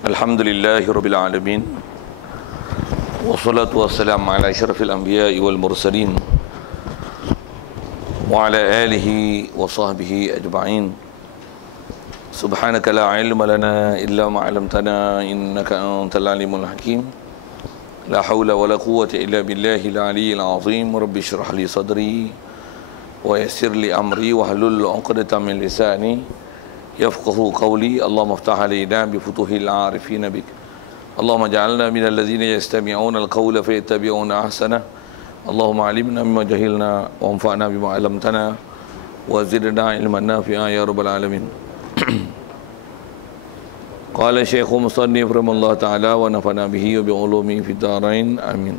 Alhamdulillahi Rabbil Alamin. Wassalatu wassalamu ala asyrafil anbiya'i wal mursalin wa ala alihi wa sahbihi ajma'in. Subhanaka la ilma lana illa ma 'allamtana innaka antal alimul hakim. La haula wa la quwwata illa billahil aliyyil azim. Rabbi shrah li sadri wa yassir li amri wa hlul 'uqdatam min lisani yafqahu qawli. Allahumma iftah alaina bi futuhil 'arifin bik. Allahumma ja'alna minal ladzina yastami'una al-qawla fayattabi'una ahsana. Allahumma 'allimna mimma jahilna wa anfa'na bima 'allamtana wa zidna ilman nafi'a ya rabbal alamin. Qala Syekh Musannif rahimahullah ta'ala wa nafa'na bihi wa bi ulumi fid dharain amin.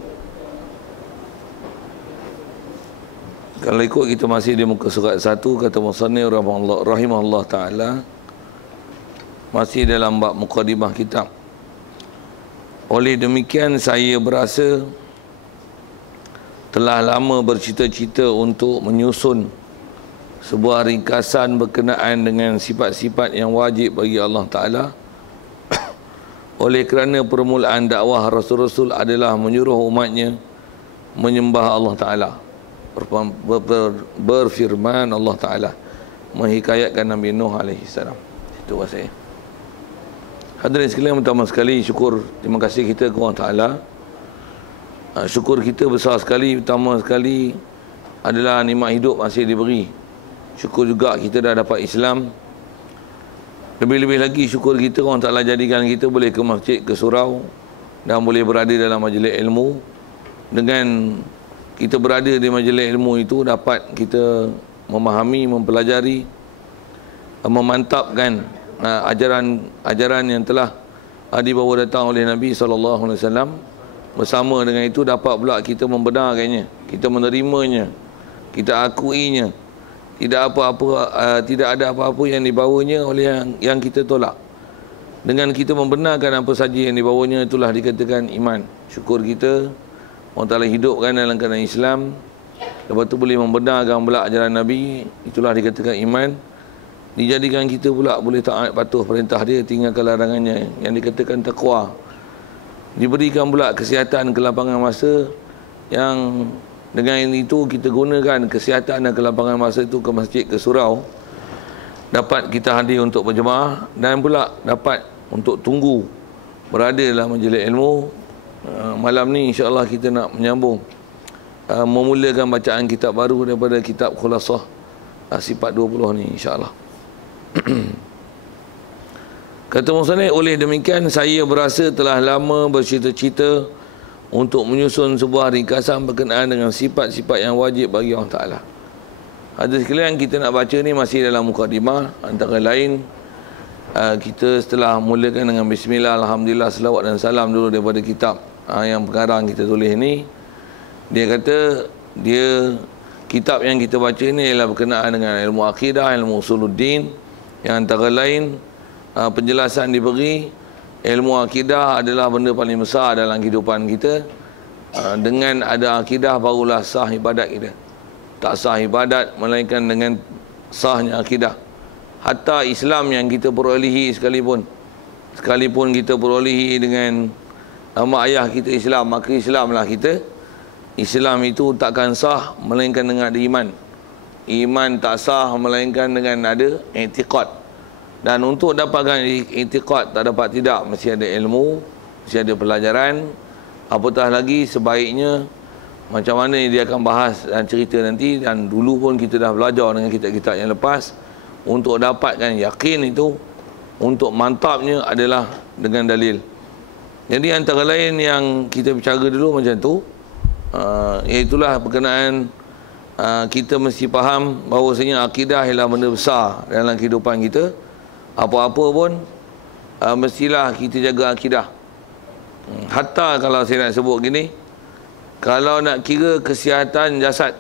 Kalau ikut kita masih di muka surat 1, kata Musannif rahimahullah ta'ala, masih dalam bab mukadimah kitab. Oleh demikian saya berasa telah lama bercita-cita untuk menyusun sebuah ringkasan berkenaan dengan sifat-sifat yang wajib bagi Allah Ta'ala. Oleh kerana permulaan dakwah Rasul-Rasul adalah menyuruh umatnya menyembah Allah Ta'ala. Berfirman Allah Ta'ala menghikayatkan Nabi Nuh alaihi salam. Itu bahasa saya. Hadirin sekalian, pertama sekali syukur, terima kasih kita kepada Allah Ta'ala. Syukur kita besar sekali. Pertama sekali adalah nikmat hidup masih diberi. Syukur juga kita dah dapat Islam. Lebih-lebih lagi syukur kita Allah Ta'ala jadikan kita boleh ke masjid, ke surau, dan boleh berada dalam majlis ilmu. Dengan kita berada di majlis ilmu itu, dapat kita memahami, mempelajari, memantapkan ajaran yang telah dibawa datang oleh Nabi SAW. Bersama dengan itu dapat pula kita membenarkannya, kita menerimanya, kita akuinya. Tidak ada apa-apa yang dibawanya oleh yang kita tolak. Dengan kita membenarkan apa saja yang dibawanya, itulah dikatakan iman. Syukur kita Allah Ta'ala hidupkan dalam keadaan Islam. Lepas tu boleh membenarkan pula ajaran Nabi, itulah dikatakan iman. Dijadikan kita pula boleh taat patuh perintah dia, tinggalkan larangannya, yang dikatakan taqwa. Diberikan pula kesihatan, kelapangan masa, yang dengan itu kita gunakan kesihatan dan kelapangan masa itu ke masjid, ke surau. Dapat kita hadir untuk berjemaah, dan pula dapat untuk tunggu berada dalam majlis ilmu. Malam ni insya-Allah kita nak menyambung, memulakan bacaan kitab baru daripada kitab Khulasah sifat 20 ni insya-Allah. Kata Musannif, oleh demikian saya berasa telah lama bercita-cita untuk menyusun sebuah ringkasan berkenaan dengan sifat-sifat yang wajib bagi Allah Ta'ala. Hadis sekalian, kita nak baca ni masih dalam mukadimah. Antara lain, kita setelah mulakan dengan bismillah, alhamdulillah, selawat dan salam dulu daripada kitab yang pengarang kita tulis ni. Dia kata, kitab yang kita baca ni ialah berkenaan dengan ilmu akidah, ilmu usuluddin, yang antara lain penjelasan diberi ilmu akidah adalah benda paling besar dalam kehidupan kita. Dengan ada akidah barulah sah ibadat kita. Tak sah ibadat melainkan dengan sahnya akidah. Hatta Islam yang kita perolehi sekalipun kita perolehi dengan mak ayah kita Islam, maka Islamlah kita. Islam itu takkan sah melainkan dengan ada iman. Iman tak sah melainkan dengan ada i'tiqad. Dan untuk dapatkan i'tiqad, tak dapat tidak, mesti ada ilmu, mesti ada pelajaran. Apatah lagi sebaiknya, macam mana dia akan bahas dan cerita nanti. Dan dulu pun kita dah belajar dengan kitab-kitab yang lepas. Untuk dapatkan yakin itu, untuk mantapnya adalah dengan dalil. Jadi antara lain yang kita bicara dulu macam tu, iaitulah berkenaan kita mesti faham bahawasanya akidah ialah benda besar dalam kehidupan kita. Apa-apa pun mestilah kita jaga akidah. Hatta kalau saya nak sebut gini, kalau nak kira kesihatan jasad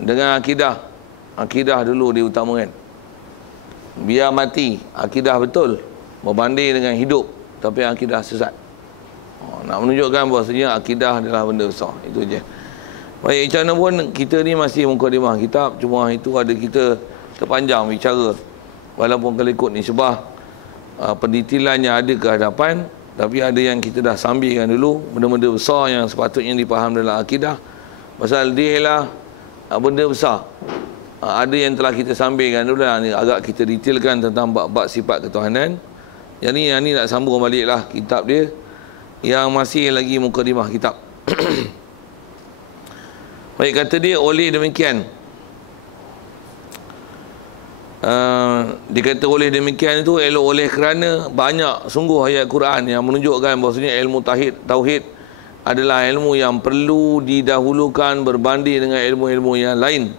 dengan akidah dulu diutamakan. Biar mati akidah betul berbanding dengan hidup tapi akidah sesat. Nak menunjukkan bahawasanya akidah adalah benda besar. Itu je. Baik, macam mana pun kita ni masih mukadimah kitab, cuma itu ada kita terpanjang bicara. Walaupun kalau ikut nisbah pendetailannya ada ke hadapan, tapi ada yang kita dah sambilkan dulu, benda-benda besar yang sepatutnya dipaham dalam akidah. Pasal dia lah benda besar. Ada yang telah kita sambilkan dulu lah, agak kita detailkan tentang bab-bab sifat ketuhanan. Yang ni nak sambung baliklah kitab dia yang masih lagi mukadimah kitab. Baik, kata dia oleh demikian, dikata oleh demikian itu elok oleh kerana banyak sungguh ayat Quran yang menunjukkan bahawasanya ilmu tauhid adalah ilmu yang perlu didahulukan berbanding dengan ilmu-ilmu yang lain.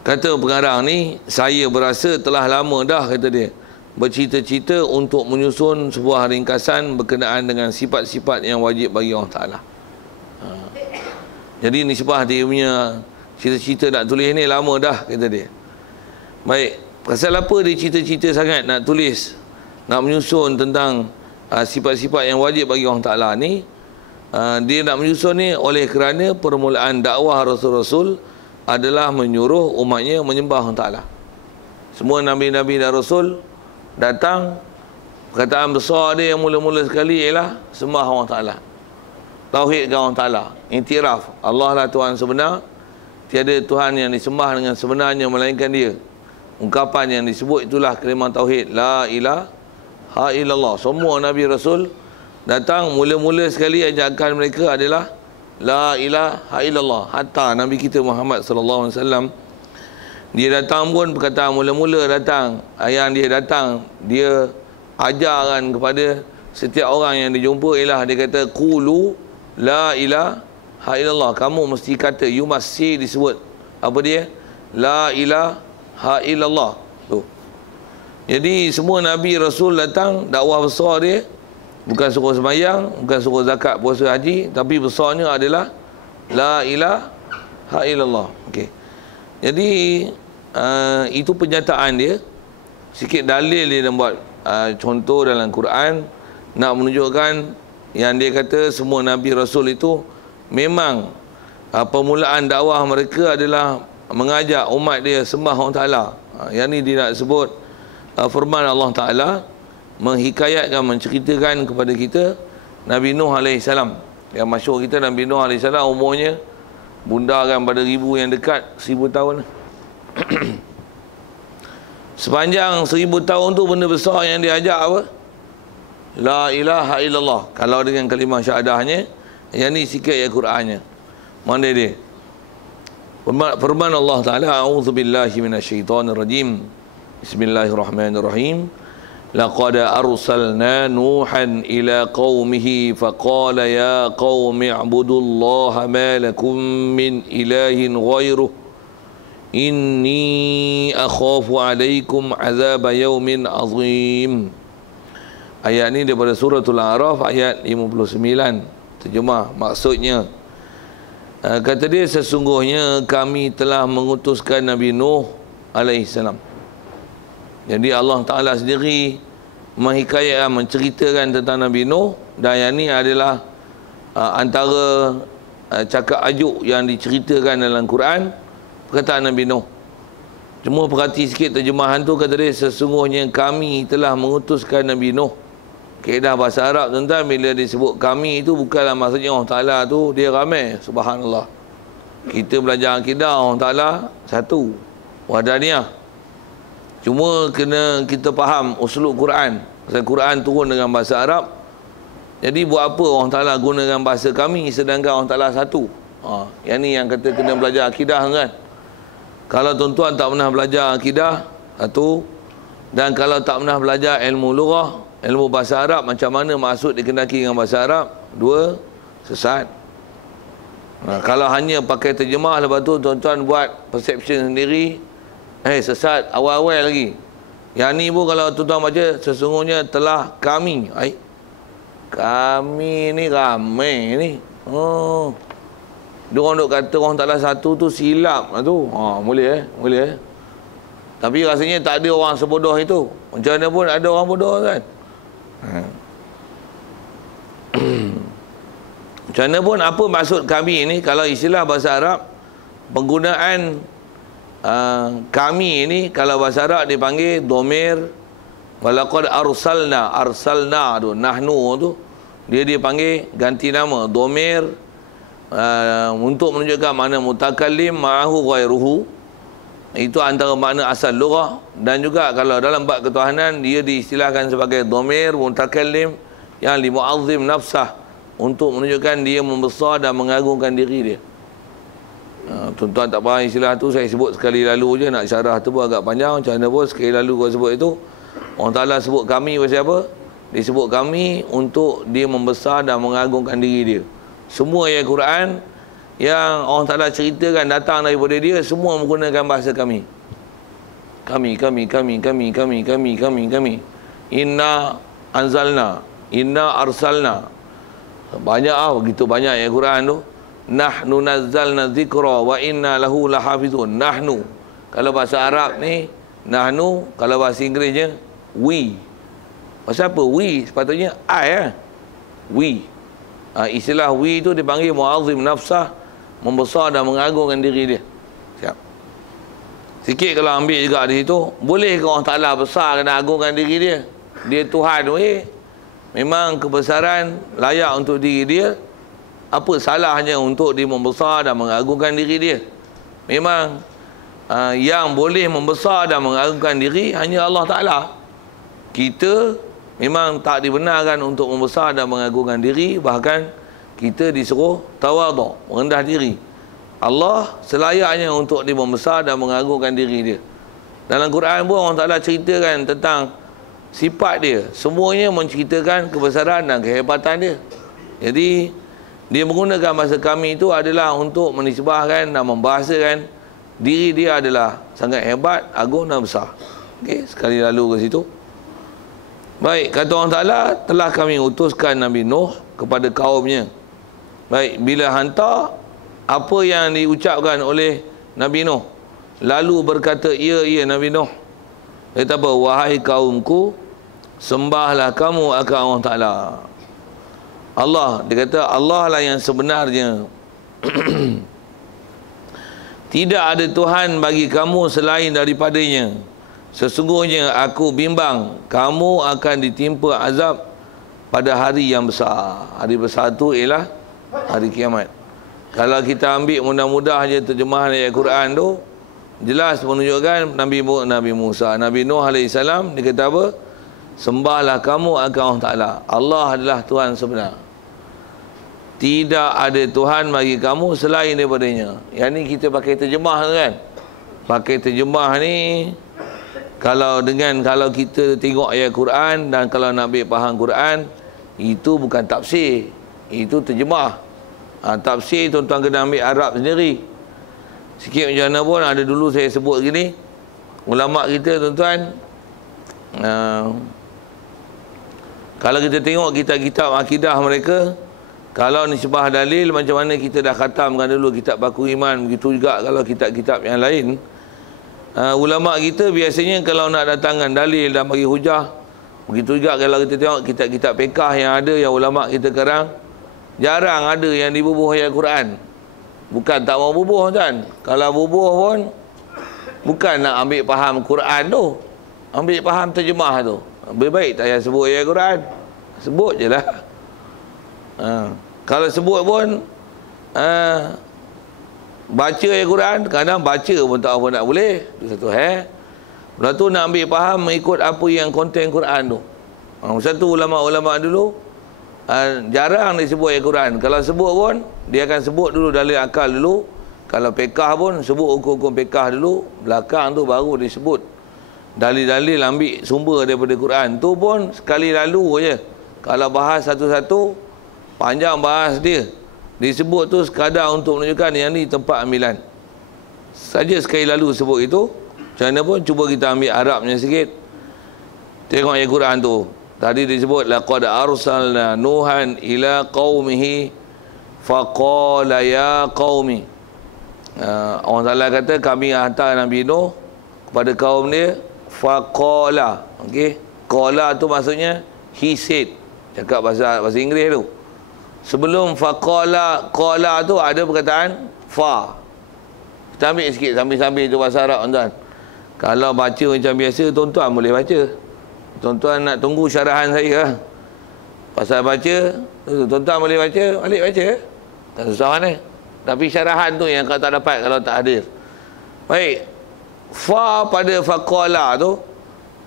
Kata pengarang ni, saya berasa telah lama dah, kata dia, bercita-cita untuk menyusun sebuah ringkasan berkenaan dengan sifat-sifat yang wajib bagi Allah Ta'ala. Jadi nisbah dia punya cita-cita nak tulis ni lama dah, kata dia. Baik, pasal apa dia cita-cita sangat nak tulis, nak menyusun tentang sifat-sifat yang wajib bagi Allah Ta'ala ni? Dia nak menyusun ni oleh kerana permulaan dakwah Rasul-Rasul adalah menyuruh umatnya menyembah Allah Ta'ala. Semua Nabi-Nabi dan Rasul datang, perkataan besar dia yang mula-mula sekali ialah sembah Allah Ta'ala, tauhidkan Allah Ta'ala, intiraf Allah lah Tuhan sebenar, tiada Tuhan yang disembah dengan sebenarnya melainkan dia. Ungkapan yang disebut itulah kalimah tauhid, la ilaha illallah. Semua Nabi Rasul datang, mula-mula sekali ajakan mereka adalah la ilaha illallah. Hatta Nabi kita Muhammad sallallahu alaihi wasallam, dia datang pun perkataan mula-mula datang, yang dia datang, dia ajarkan kepada setiap orang yang dia jumpa ialah dia kata qulu la ilaha illallah. Kamu mesti kata, you must say, disebut apa dia, la ilaha illallah tu. Jadi semua Nabi Rasul datang, dakwah besar dia bukan suruh sembahyang, bukan suruh zakat, puasa, haji, tapi besarnya adalah la ilaha illallah. Okey. Jadi itu penyataan dia. Sikit dalil dia dan buat contoh dalam Quran nak menunjukkan yang dia kata semua Nabi Rasul itu memang permulaan dakwah mereka adalah mengajak umat dia sembah Allah Ta'ala. Yang ni dia nak sebut firman Allah Ta'ala menghikayatkan, menceritakan kepada kita Nabi Nuh AS. Yang masyhur kita, Nabi Nuh AS umurnya bunda kan pada ribu yang dekat 1000 tahun. Sepanjang 1000 tahun tu benda besar yang dia ajak apa? La ilaha illallah. Kalau dengan kalimah syahadahnya, yang ni sikit ayat Qurannya. Mana dia? Firman Allah Ta'ala, a'udzubillahi minasyaitonirrajim. Bismillahirrahmanirrahim. Laqad arsalna Nuhan ila qaumihi faqala ya qaumi i'budullaha ma lakum min ilahin ghairuh inni akhafu alaikum azab yaumin azim. Ayat ni daripada suratul A'raf ayat 59. Terjemah maksudnya, kata dia, sesungguhnya kami telah mengutuskan Nabi Nuh alaihissalam. Jadi Allah Ta'ala sendiri menghikayatkan, menceritakan tentang Nabi Nuh, dan yang ni adalah antara cakap ajuk yang diceritakan dalam Quran, perkataan Nabi Nuh. Cuma perhati sikit terjemahan tu, kata dia, sesungguhnya kami telah mengutuskan Nabi Nuh. Kaedah bahasa Arab tuan-tuan, bila disebut kami itu bukanlah maksudnya Allah Ta'ala tu dia ramai, subhanallah. Kita belajar akidah, Allah Ta'ala satu, wahdaniyah. Cuma kena kita faham uslub Quran. Pasal Quran turun dengan bahasa Arab. Jadi buat apa Allah Ta'ala gunakan bahasa kami sedangkan Allah Ta'ala satu? Yang ni yang kata kena belajar akidah kan. Kalau tuan-tuan tak pernah belajar akidah, satu, dan kalau tak pernah belajar ilmu lughah, ilmu bahasa Arab, macam mana maksud dikendaki dengan bahasa Arab, dua, sesat. Kalau hanya pakai terjemah, lepas tu tuan-tuan buat perception sendiri, sesat awal-awal lagi. Yang ni pun kalau tuan-tuan baca, sesungguhnya telah kami, kami ni ramai ni. Dia orang duk kata orang Ta'ala satu tu silap lah tu. Boleh. Tapi rasanya tak ada orang sebodoh itu. Macam mana pun ada orang bodoh kan. Macam mana pun, apa maksud kami ni? Kalau istilah bahasa Arab, penggunaan kami ni, kalau bahasa Arab dipanggil domir Walaqad arsalna tu, nahnu tu dia dipanggil ganti nama dhamir untuk menunjukkan makna mutakallim ma'ahu ghairuhu. Itu antara makna asal lughah. Dan juga kalau dalam bab ketuhanan dia diistilahkan sebagai dhamir mutakallim yang limu'azzim nafsah, untuk menunjukkan dia membesar dan mengagungkan diri dia. Tuan-tuan tak faham istilah tu, saya sebut sekali lalu je, nak syarah tu pun agak panjang. Macam mana pun sekali lalu kau sebut itu. Allah Ta'ala sebut kami pasal apa? Dia sebut kami untuk dia membesar dan mengagungkan diri dia. Semua ayat Quran yang Allah Ta'ala ceritakan datang daripada dia, semua menggunakan bahasa kami. Kami. Inna anzalna, inna arsalna. Banyak begitu banyak ayat Quran tu. Nahnu nazzalna dzikra wa inna lahu lahafizun. Nahnu, kalau bahasa Arab ni nahnu, kalau bahasa Inggerisnya we. Pasal apa we? Sepatutnya I we. Istilah we tu dipanggil mu'azzim nafsah, membesar dan mengagungkan diri dia. Siap. Sikit kalau ambil juga di situ, boleh ke Allah Ta'ala besar dan agungkan diri dia? Dia Tuhan weh. Memang kebesaran layak untuk diri dia. Apa salahnya untuk dia membesar dan mengagungkan diri dia? Memang yang boleh membesar dan mengagungkan diri hanya Allah Ta'ala. Kita memang tak dibenarkan untuk membesar dan mengagungkan diri. Bahkan kita disuruh tawadhu, merendah diri. Allah selayaknya untuk dia membesar dan mengagungkan diri dia. Dalam Quran pun Allah Ta'ala ceritakan tentang sifat dia. Semuanya menceritakan kebesaran dan kehebatan dia. Jadi dia menggunakan bahasa kami itu adalah untuk menisbahkan dan membahasakan diri dia adalah sangat hebat, agung dan besar. Okey, sekali lalu ke situ. Baik, kata Allah Ta'ala, telah kami utuskan Nabi Nuh kepada kaumnya. Baik, bila hantar, apa yang diucapkan oleh Nabi Nuh? Lalu berkata, ya Nabi Nuh. Dia kata apa? Wahai kaumku, sembahlah kamu akan Allah Ta'ala. Allah, dia kata Allah lah yang sebenarnya. Tidak ada Tuhan bagi kamu selain daripadanya. Sesungguhnya aku bimbang kamu akan ditimpa azab pada hari yang besar. Hari besar tu ialah hari kiamat. Kalau kita ambil mudah-mudah je terjemahan ayat Quran tu, jelas menunjukkan Nabi Musa, Nabi Nuh AS, dia kata apa? Sembahlah kamu akan Allah Ta'ala. Allah adalah Tuhan sebenar. Tidak ada Tuhan bagi kamu selain daripadanya. Yang ni kita pakai terjemah kan? Pakai terjemah ni, kalau kita tengok ayat Quran dan kalau nak ambil faham Quran, itu bukan tafsir, itu terjemah. Tafsir tuan-tuan kena ambil Arab sendiri. Sikit macam mana pun, ada dulu saya sebut gini, ulama kita tuan-tuan, kalau kita tengok kitab-kitab akidah mereka, kalau nisbah dalil macam mana kita dah khatamkan dulu kitab Baku Iman, begitu juga kalau kitab-kitab yang lain. Ulama kita biasanya kalau nak datangkan dalil dan bagi hujah, begitu juga kalau kita tengok kitab-kitab fiqh yang ada, yang ulama kita sekarang jarang ada yang dibubuh ayat Quran. Bukan tak mau bubuh kan, kalau bubuh pun bukan nak ambil faham Quran tu, ambil faham terjemah tu. Lebih baik tak payah sebut ayat Quran, sebut je lah. Kalau sebut pun baca ayat Quran, kadang baca pun tak apa nak boleh. Itu satu. Lepas tu nak ambil faham mengikut apa yang konten Quran tu. Satu ulama-ulama dulu jarang dia sebut ayat Quran. Kalau sebut pun dia akan sebut dulu dalil akal dulu. Kalau fiqh pun sebut hukum-hukum fiqh dulu, belakang tu baru disebut dalil-dalil, ambil sumber daripada Quran. Tu pun sekali lalu je. Kalau bahas satu-satu panjang bahas dia, disebut tu sekadar untuk menunjukkan yang ni tempat ambilan saja, sekali lalu sebut itu. Macam mana pun cuba kita ambil Arabnya sikit. Tengok ayat Quran tu. Tadi disebut laqad arsalna nuhan ila qaumihi faqala ya qaumi. Allah Ta'ala kata kami hantar Nabi Nuh kepada kaum dia, faqala. Okey, qala tu maksudnya he said, cakap bahasa Inggeris tu. Sebelum faqala, qala tu ada perkataan fa. Kita ambil sikit sambil-sambil tu bahasa Arab tuan-tuan. Kalau baca macam biasa tuan-tuan boleh baca. Tuan-tuan nak tunggu syarahan saya. Pasal baca, tuan-tuan boleh baca, balik baca. Tak susah mana. Tapi syarahan tu yang kau tak dapat kalau tak hadir. Baik. Fa pada faqala tu,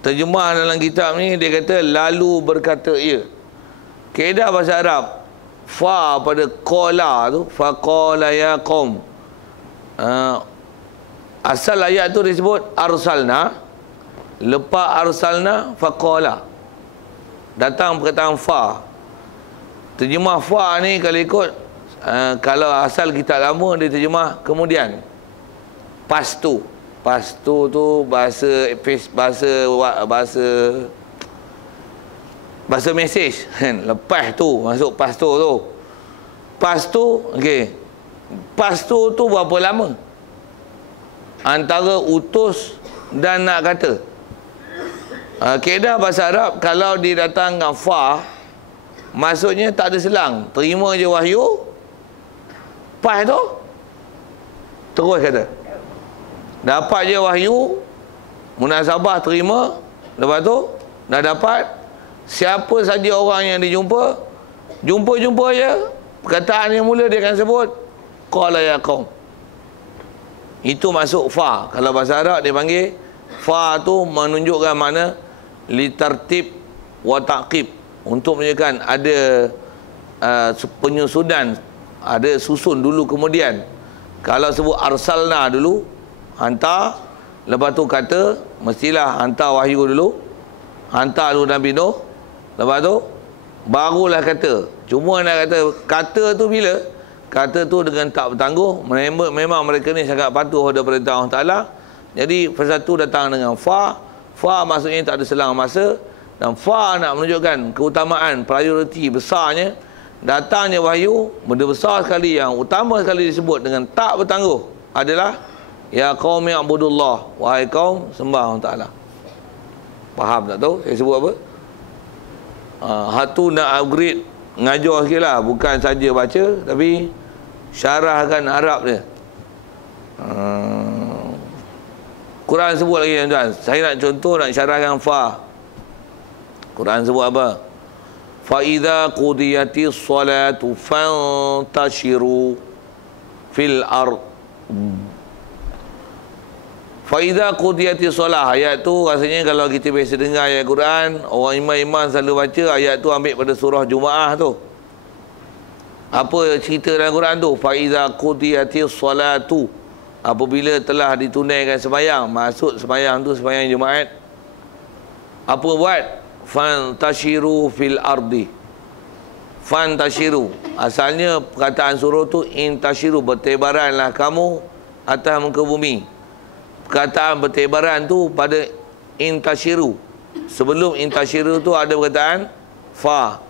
terjemah dalam kitab ni, dia kata lalu berkata ia. Kaedah bahasa Arab, fa pada qala tu, faqala ya qaum. Asal ayat tu disebut arsalna. Lepas arsalna faqala. Datang perkataan fa. Terjemah fa ni kalau ikut kalau asal kitab lama dia terjemah kemudian. Pastu. Pastu tu bahasa mesej kan. Lepas tu masuk pastu tu. Pastu okey. Pastu tu berapa lama? Antara utus dan nak kata. Kaedah bahasa Arab kalau dia datang dengan fa, maksudnya tak ada selang, terima je wahyu, pas tu terus kata dapat je wahyu, munasabah terima, lepas tu dah dapat. Siapa saja orang yang dijumpa, jumpa je, perkataan yang mula dia akan sebut qala ya qaum. Itu masuk fa. Kalau bahasa Arab dia panggil fa tu menunjukkan makna litartib wa taqib, untuk menunjukkan ada penyusunan, ada susun dulu kemudian. Kalau sebut arsalna dulu, hantar, lepas tu kata, mestilah hantar wahyu dulu, hantar dulu Nabi Nuh, lepas tu barulah kata. Cuma nak kata tu bila? Kata tu dengan tak bertangguh. Memang mereka ni sangat patuh pada perintah Allah Ta'ala. Jadi satu datang dengan fa. Fa maksudnya tak ada selang masa. Dan fa nak menunjukkan keutamaan, prioriti besarnya. Datangnya wahyu, benda besar sekali yang utama sekali disebut dengan tak bertangguh adalah ya qaumi abudullah, wahai kaum sembah Allah Ta'ala. Faham tak tahu saya sebut apa? Hatu nak upgrade, ngajar sikit lah. Bukan saja baca, tapi syarahkan Arab dia. Quran sebut lagi tuan-tuan. Saya nak contoh, nak syarahkan fa. Quran sebut apa? Fa idza qudiyatis salatu fantashiru fil ard. Fa idza qudiyatis salah. Ayat tu rasanya kalau kita biasa dengar ayat Quran, orang imam-imam selalu baca ayat tu ambil pada surah Jumaah tu. Apa cerita dalam Quran tu? Fa idza qudiyatis salatu. Apabila telah ditunaikan sembahyang, maksud sembahyang tu sembahyang Jumaat. Apa buat? Fantashiru fil ardi. Fantashiru. Asalnya perkataan surah tu intashiru, bertebaranlah kamu atas muka bumi. Perkataan bertebaran tu pada intashiru. Sebelum intashiru tu ada perkataan fa.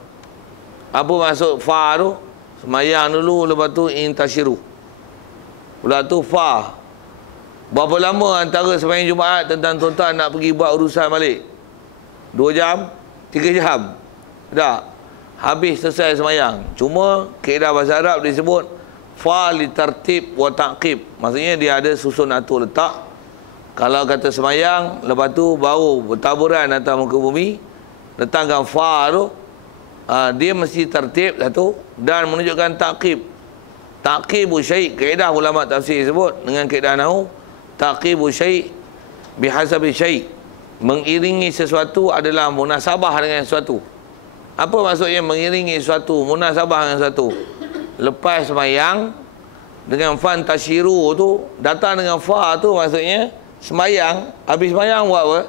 Apa maksud fa tu? Sembahyang dulu, lepas tu intashiru. Pula tu fa. Berapa lama antara sembahyang Jumaat tentang tuan-tuan nak pergi buat urusan balik? 2 jam? 3 jam? Tak. Habis selesai sembahyang. Cuma kaedah bahasa Arab disebut fa li tartib wa taqib. Maksudnya dia ada susun atur letak. Kalau kata sembahyang, lepas tu baru bertaburan atas muka bumi, datangkan fa tu, dia mesti tertib satu dan menunjukkan taqib. Taqibu syai', kaedah ulama tafsir sebut dengan kaedah nahwu, taqibu syai' bihasabi syai'. Mengiringi sesuatu adalah munasabah dengan sesuatu. Apa maksudnya mengiringi sesuatu, munasabah dengan sesuatu? Lepas sembahyang dengan fantashiru tu, datang dengan fa tu maksudnya sembahyang, habis sembahyang buat apa?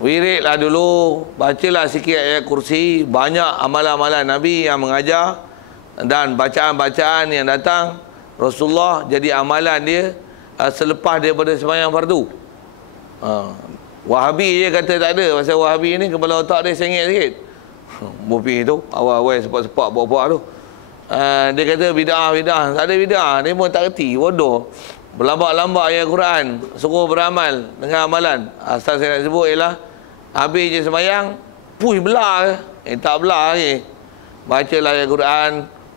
Wiridlah dulu, bacalah sikit ayat kursi. Banyak amalan-amalan Nabi yang mengajar, dan bacaan-bacaan yang datang Rasulullah jadi amalan dia selepas daripada sembahyang fardu. Wahabi je kata tak ada. Pasal Wahabi ni kepala otak dia sengit sikit. Bopi tu awal-awal sepak-sepak buat-buat tu, dia kata bid'ah. Tak ada bid'ah. Dia pun tak reti, bodoh. Berlambak-lambak ayat Quran, suruh beramal dengan amalan. Asal saya nak sebut ialah habis je sembahyang, belah ke? Tak belah lagi. Bacalah ayat Quran.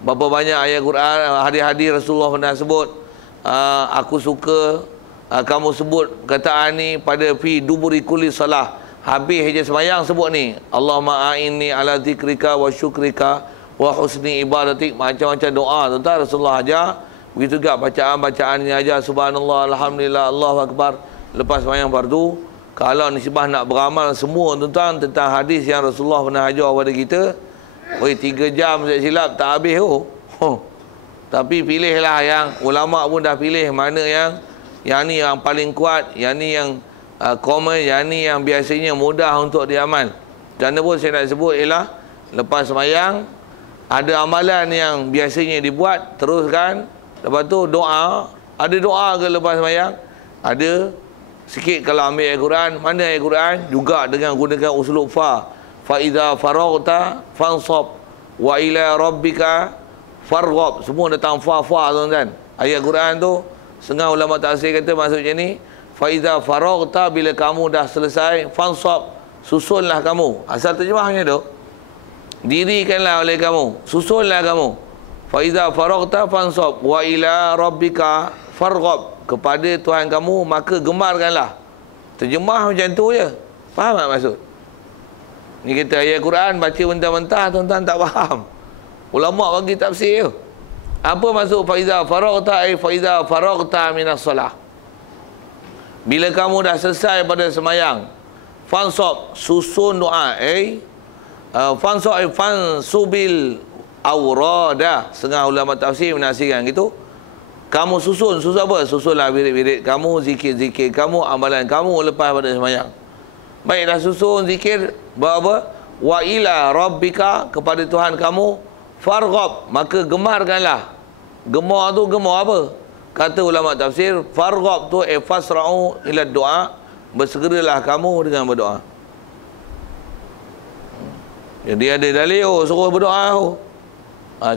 Berapa banyak ayat Quran, hadis-hadis Rasulullah pernah sebut, aku suka kamu sebut perkataan ni pada fi duburi kulli salah. Habis je sembahyang sebut ni. Allahumma a'inni ala zikrika wa syukrika wa husni ibadatik. Macam-macam doa tuan-tuan Rasulullah ajar. Begitu juga bacaan-bacaan ni ajar. Subhanallah, alhamdulillah, Allahu akbar. Lepas sembahyang fardu. Kalau nisbah nak beramal semua tuan-tuan tentang hadis yang Rasulullah pernah ajar kepada kita, 3 jam saya silap tak habis Tapi pilihlah yang ulama pun dah pilih mana yang ni yang paling kuat, yang ni yang common, yang ni yang biasanya mudah untuk diamal. Kerana pun saya nak sebut ialah lepas sembahyang ada amalan yang biasanya dibuat, teruskan. Lepas tu doa. Ada doa ke lepas sembahyang? Ada. Sikit kalau ambil ayat Quran, mana ayat Quran? Juga dengan gunakan uslub fa. Fa idza faraghta fansab wa ila rabbika farghab. Semua datang fa tuan-tuan. Ayat Quran tu setengah ulama tafsir kata maksud macam ni. Fa idza faraghta, bila kamu dah selesai, fansab, susunlah kamu. Asal terjemahnya tu, dirikanlah oleh kamu, susunlah kamu. Fa idza faraghta fansab wa ila rabbika farghab, kepada Tuhan kamu maka gemarkanlah. Terjemah macam tu je. Faham tak maksud? Ni kita ayat Quran baca mentah-mentah tuan-tuan tak faham. Ulama bagi tafsir. Apa maksud fa iza faraghta? Ai fa iza faraghta minas solah. Bila kamu dah selesai pada sembahyang, fansab, susun doa. Fansab ai fansubil awrada. Setengah ulama tafsir menafsirkan gitu. Kamu susun apa? Susunlah wirid-wirid kamu, zikir-zikir kamu, amalan kamu lepas pada sembahyang. Baiklah, susun zikir, buat apa? Wa ila rabbika, kepada Tuhan kamu, farghab, maka gemarkanlah. Gemar tu gemar apa? Kata ulama tafsir, farghab tu fasra'u ila doa, bersegeralah kamu dengan berdoa. Jadi ada dalil suruh berdoa.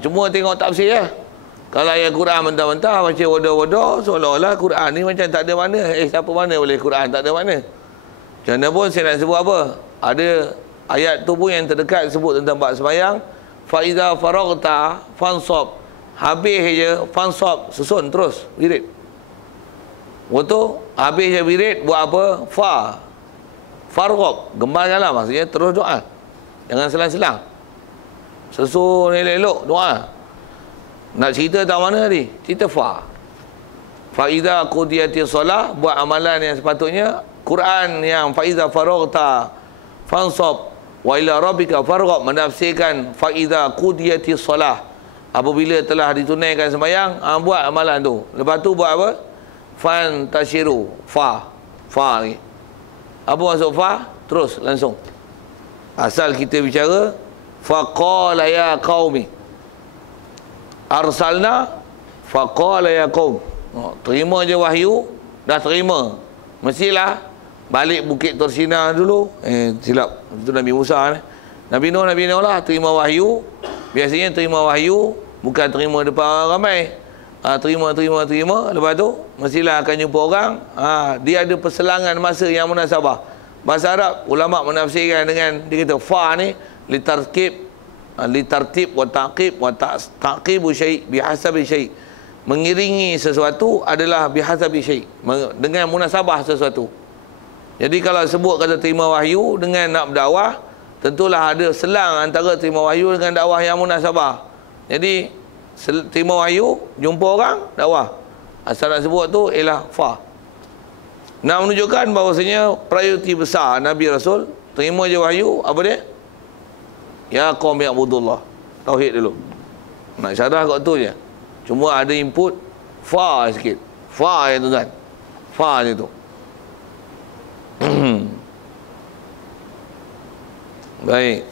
Cuma tengok tafsir lah. Kalau ayat Quran mentah-mentah macam wadah-wadah, seolah-olah Quran ni macam tak ada mana. Siapa mana boleh Quran tak ada mana? Macam mana pun saya nak sebut apa? Ada ayat tu pun yang terdekat sebut tentang bab sembahyang. Fa iza faraghta fansab. Habis je fansab, susun terus wirid. Waktu habis je wirid buat apa? Farghab, gembarkanlah, maksudnya terus doa. Jangan selang-selang. Susun elok-elok doa. Nak cerita tak mana tadi? Cerita fa iza qudiyati solah, buat amalan yang sepatutnya. Quran yang fa iza faraghta fansab wa ila rabbika farghab, menafsirkan fa iza qudiyati solah, apabila telah ditunaikan sembahyang, buat amalan tu. Lepas tu buat apa? Fantashiru, fa ni. Apa maksud fa? Terus langsung. Asal kita bicara faqala ya qaumi arsalna faqala ya qaum. Terima je wahyu, dah terima. Mestilah balik Bukit Tursina dulu. Silap. Itu Nabi Musa ni. Nabi Nuh lah terima wahyu. Biasanya terima wahyu bukan terima depan orang ramai. Terima. Lepas tu mestilah akan jumpa orang. Dia ada perselangan masa yang munasabah. Bahasa Arab ulama menafsirkan dengan dia kata fa ni litartib wa taqib wa taqibu syai' bihasabi syai'. Mengiringi sesuatu adalah bihasabi syai', dengan munasabah sesuatu. Jadi kalau sebut kata terima wahyu dengan nak berdakwah, tentulah ada selang antara terima wahyu dengan dakwah yang munasabah. Jadi terima wahyu, jumpa orang, dakwah. Asal nak sebut tu ialah fa. Nak menunjukkan bahawasanya prioriti besar Nabi Rasul, terima je wahyu, apa dia? Ya qaum ya'budullah. Tauhid dulu. Nak syarah kat tu je. Cuma ada input fa sikit. Fa ya tuan. Fa je tu. Baik.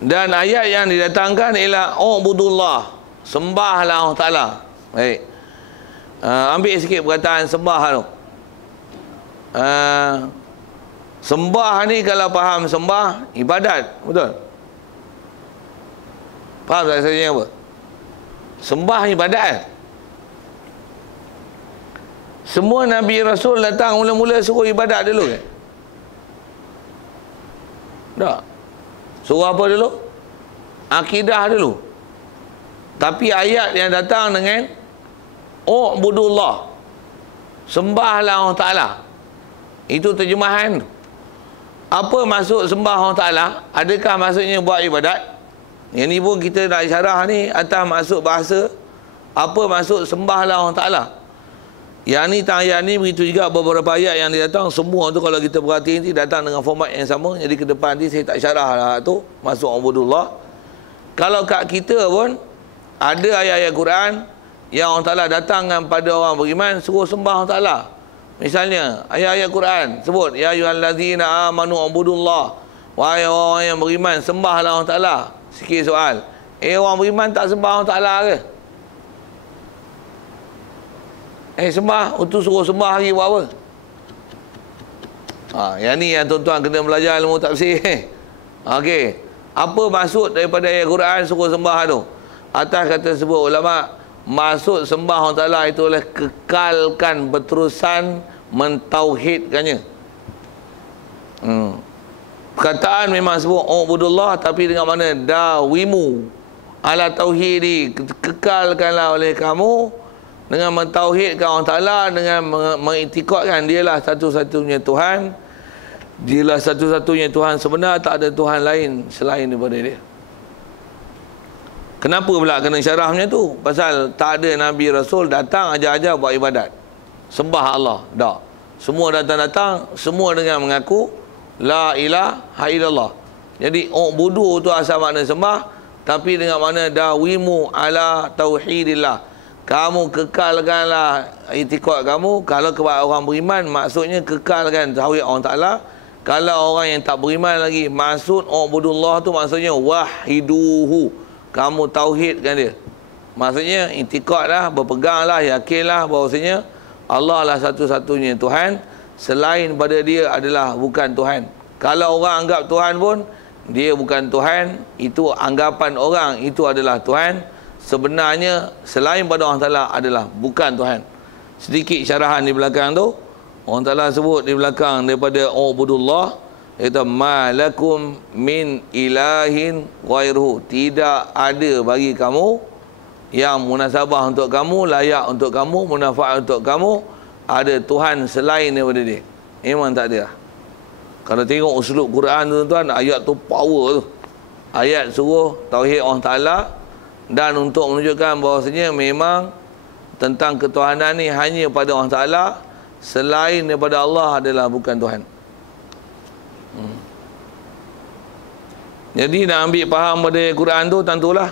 Dan ayat yang didatangkan ialah ubudullah, sembahlah Allah Taala. Baik. Ambil sikit perkataan sembah tu. Sembah ni kalau faham sembah, ibadat, betul? Faham tak saya apa? Sembah ibadat. Semua Nabi Rasul datang mula-mula suruh ibadat dulu kan? Tak. Suruh apa dulu? Akidah dulu. Tapi ayat yang datang dengan ubudullah, Sembahlah Allah Ta'ala. Itu terjemahan. Apa maksud sembah Allah Ta'ala? Adakah maksudnya buat ibadat? Yang ni pun kita nak syarah ni atas maksud bahasa. Apa maksud sembahlah Allah Ta'ala? Yang ni ayat ni begitu juga beberapa ayat yang dia datang. Semua tu kalau kita perhati nanti datang dengan format yang sama. Jadi ke depan nanti saya tak syarah lah tu. Masuk Ubudullah. Kalau kat kita pun ada ayat-ayat Quran yang Allah Ta'ala datangkan pada orang beriman suruh sembah Allah Ta'ala. Misalnya ayat-ayat Quran sebut ya ayyuhallazina amanu ubudullah, wahai orang yang beriman sembahlah Allah Ta'ala. Sikit soal, orang beriman tak sembah Allah Ta'ala ke? Sembah untuk suruh sembah lagi buat apa? Yang ni yang tuan-tuan kena belajar ilmu tafsir. Okey, apa maksud daripada ayat Quran suruh sembah tu? Atas kata sebut ulama, maksud sembah Allah Ta'ala itu adalah kekalkan berterusan mentauhidkannya. Perkataan memang sebut ubudullah, tapi dengan mana dawimu ala tauhidi, kekalkanlah oleh kamu dengan mentauhidkan Allah Ta'ala, dengan mengiktikadkan dialah satu-satunya Tuhan. Dialah satu-satunya Tuhan sebenar, tak ada Tuhan lain selain daripada dia. Kenapa pula kena syarah macam tu? Pasal tak ada Nabi Rasul datang ajar-ajar buat ibadat. Sembah Allah. Tak. Semua datang-datang, semua dengan mengaku la ilaha illallah. Jadi budu tu asal makna sembah, tapi dengan makna dawimu ala tauhidillah. Kamu kekalkanlah itikad kamu. Kalau kepada orang beriman, maksudnya kekalkan tauhid Allah Ta'ala. Kalau orang yang tak beriman lagi, maksud ubudullah tu maksudnya wahiduhu. Kamu tauhidkan dia. Maksudnya itikadlah, berpeganglah, yakinlah bahawasanya Allah lah satu-satunya Tuhan. Selain pada dia adalah bukan Tuhan. Kalau orang anggap Tuhan pun, dia bukan Tuhan. Itu anggapan orang, itu adalah Tuhan. Sebenarnya selain pada Allah Ta'ala adalah bukan Tuhan. Sedikit syarahan di belakang tu. Allah Ta'ala sebut di belakang daripada ubudullah, iaitu malakum min ilahin ghairuhu. Tidak ada bagi kamu yang munasabah untuk kamu, layak untuk kamu, munafaat untuk kamu, ada Tuhan selain daripada dia. Memang tak ada. Kalau tengok uslub Quran tu tuan, ayat tu power tu. Ayat suruh tauhid Allah Ta'ala, dan untuk menunjukkan bahawasanya memang tentang ketuhanan ni hanya pada Allah Ta'ala, selain daripada Allah adalah bukan Tuhan. Jadi nak ambil faham pada Quran tu, tentulah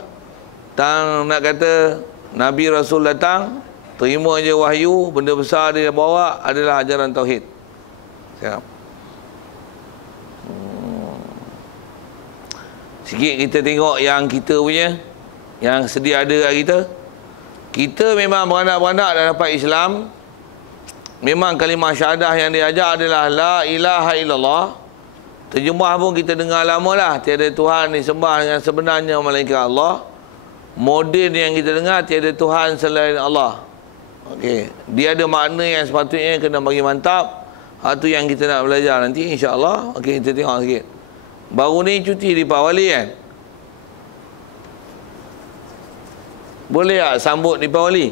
nak kata Nabi Rasul datang, terima je wahyu, benda besar dia bawa adalah ajaran tauhid. Siap. Sikit kita tengok yang kita punya, yang sedia ada kat kita. Kita memang beranak-beranak dah dapat Islam. Memang kalimah syahadah yang diajar adalah la ilaha illallah. Terjemah pun kita dengar lama lah, tiada Tuhan disembah dengan sebenarnya melainkan Allah. Moden yang kita dengar, tiada Tuhan selain Allah. Okey, dia ada makna yang sepatutnya kena bagi mantap. Itu yang kita nak belajar nanti insya-Allah. Okey, kita tengok sikit. Baru ni cuti di Pak Wali kan? Boleh tak sambut di Pak Wali?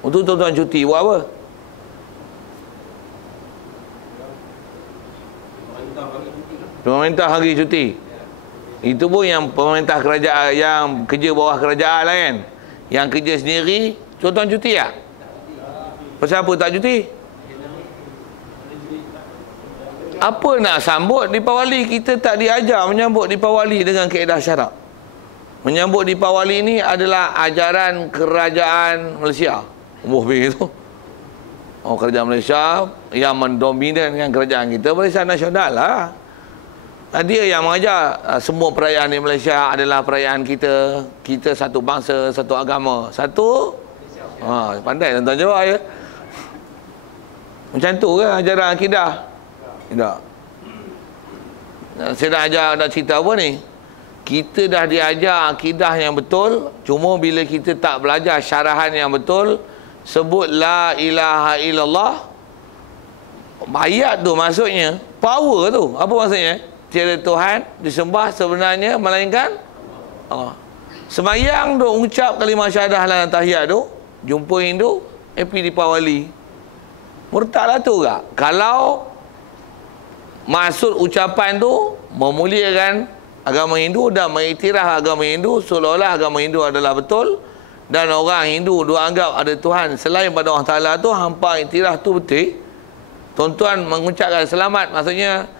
Untuk tuan-tuan cuti buat apa? Pemerintah hari cuti. Itu pun yang pemerintah kerajaan, yang kerja bawah kerajaan lah kan. Yang kerja sendiri, tuan-tuan cuti tak? Pasal apa tak cuti? Apa nak sambut di Pak Wali? Kita tak diajar menyambut di Pak Wali dengan kaedah syarak. Menyambut di Pak Wali ni adalah ajaran kerajaan Malaysia. Begitu. Kerajaan Malaysia yang mendominankan kerajaan kita, Malaysia nasional lah. Dia yang mengajar semua perayaan di Malaysia adalah perayaan kita. Kita satu bangsa, satu agama, satu. Pandai tuan-tuan jawab ya. Macam tu ke ajaran akidah? Tidak. Saya dah ajar, nak cerita apa ni? Kita dah diajar akidah yang betul, cuma bila kita tak belajar syarahan yang betul, sebut la ilaha illallah, ayat tu maksudnya power tu. Apa maksudnya? Tiada Tuhan disembah sebenarnya melainkan Allah. Semayang tu ucap kalimah syahadah dalam tahiyat tu, jumpa Hindu, happy Deepawali. Murtadlah tu tak? Kalau maksud ucapan tu memuliakan agama Hindu dan mengiktiraf agama Hindu, seolah-olah agama Hindu adalah betul, dan orang Hindu dua anggap ada Tuhan selain pada Allah Ta'ala tu, hampa iktiraf tu betul. Tuan-tuan mengucapkan selamat, maksudnya